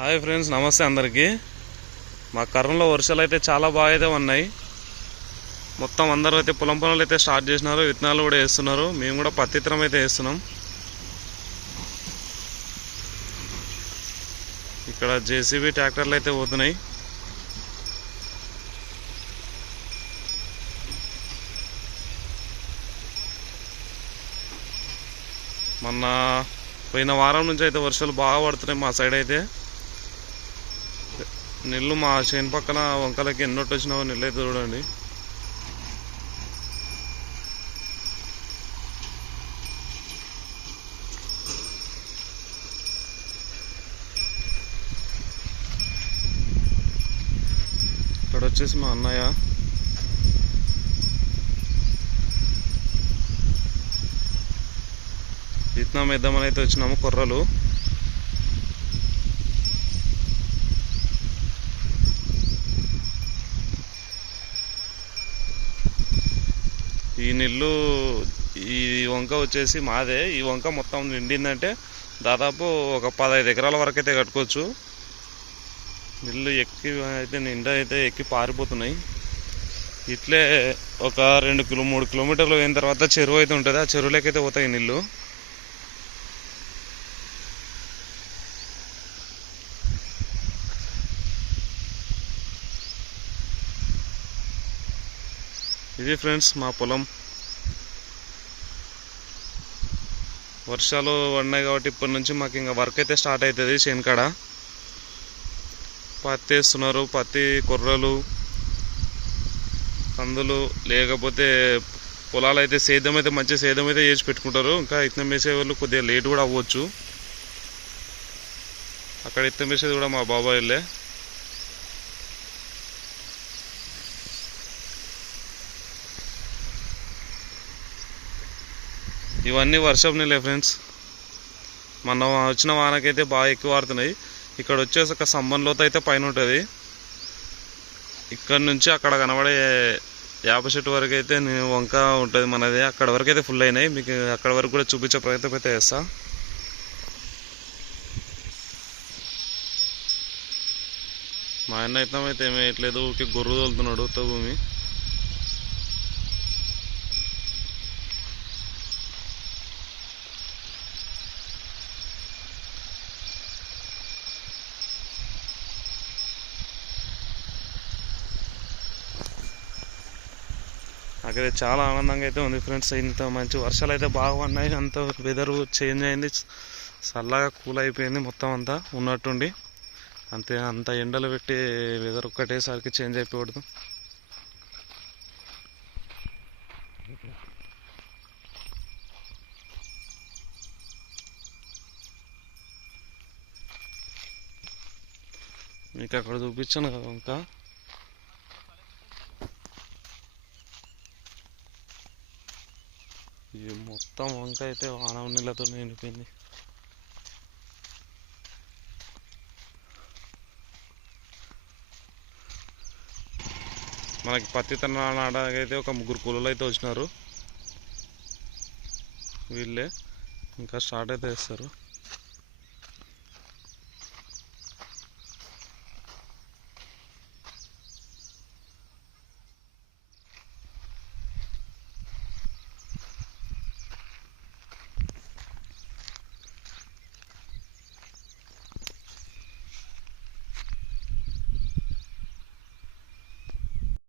Hi friends నమస్తే అందరికీ. మా కర్రంలో వర్షాలు అయితే చాలా బాగా అయితే ఉన్నాయి. మొత్తం అందరూ అయితే పొలం పనులు అయితే స్టార్ట్ చేసినారు విత్తనాలు కూడా వేస్తున్నారు. మేము కూడా పత్తిత్రం అయితే వేస్తున్నాం. ఇక్కడ జేసీబీ ట్రాక్టర్లు అయితే పోతున్నాయి. మొన్న పోయిన వారం నుంచి అయితే వర్షాలు బాగా పడుతున్నాయి మా సైడ్ అయితే. నీళ్ళు మా చేను పక్కన వంకలకి ఎన్నోటి వచ్చినావో నీళ్ళు అయితే చూడండి. ఇక్కడ వచ్చేసి మా అన్నయ్య. విత్తనం వేద్దామని అయితే వచ్చినాము కొర్రలు. ఈ నీళ్ళు ఈ వంక వచ్చేసి మాదే. ఈ వంక మొత్తం నిండిందంటే దాదాపు ఒక పదహైదు ఎకరాల వరకు అయితే కట్టుకోవచ్చు. నీళ్ళు ఎక్కి అయితే నిండా అయితే ఎక్కి పారిపోతున్నాయి. ఇట్లే ఒక రెండు కిలో మూడు కిలోమీటర్లు పోయిన తర్వాత చెరువు అయితే ఉంటుంది. ఆ చెరువులోకి అయితే పోతాయి నీళ్ళు ఇది ఫ్రెండ్స్ మా పొలం. వర్షాలు పడినాయి కాబట్టి ఇప్పటి నుంచి మాకు ఇంకా వర్క్ అయితే స్టార్ట్ అవుతుంది చేనుకాడ పత్తి వేస్తున్నారు పత్తి కొర్రలు కందులు లేకపోతే పొలాలు అయితే సేద్యం అయితే మంచి సేద్యం అయితే చేసి పెట్టుకుంటారు. ఇంకా ఇత్తనం వేసే వాళ్ళు కొద్దిగా లేట్ కూడా అవ్వచ్చు. అక్కడ ఇత్తనం వేసేది కూడా మా బాబాయ్ వాళ్ళే. ఇవన్నీ వర్షపు నీళ్ళే ఫ్రెండ్స్. మొన్న వచ్చిన వానకైతే బాగా ఎక్కువ ఆడుతున్నాయి ఇక్కడ వచ్చేసి ఒక సంబంధంలో అయితే పైన ఉంటుంది. ఇక్కడ నుంచి అక్కడ కనబడే యాప చెట్టు వరకు అయితే నేను వంక ఉంటుంది మనది. అక్కడ వరకు అయితే ఫుల్ అయినాయి. మీకు అక్కడ వరకు కూడా చూపించే ప్రయత్నం అయితే చేస్తా. మా అన్న అయితే ఏమీ వేయట్లేదు. ఊరికే గొర్రు తోలుతున్నాడు ఉత్త భూమి. నాకైతే చాలా ఆనందంగా అయితే ఉంది ఫ్రెండ్స్. ఇంత మంచి వర్షాలు అయితే బాగా పడినాయి అంత వెదర్ చేంజ్ అయింది. చల్లగా కూల్ అయిపోయింది మొత్తం అంతా ఉన్నట్టుండి. అంతే అంత ఎండలు పెట్టి వెదర్ ఒక్కటేసరికి చేంజ్ అయిపోవడదు మీకు అక్కడ చూపించాను కదా ఇంకా. ఇది మొత్తం వంక అయితే వాన నీళ్ళతో నిండిపోయింది. మనకి పత్తి నాడకైతే ఒక ముగ్గురు కూలీలు అయితే వచ్చినారు. వీళ్ళే ఇంకా స్టార్ట్ అయితే వేస్తారు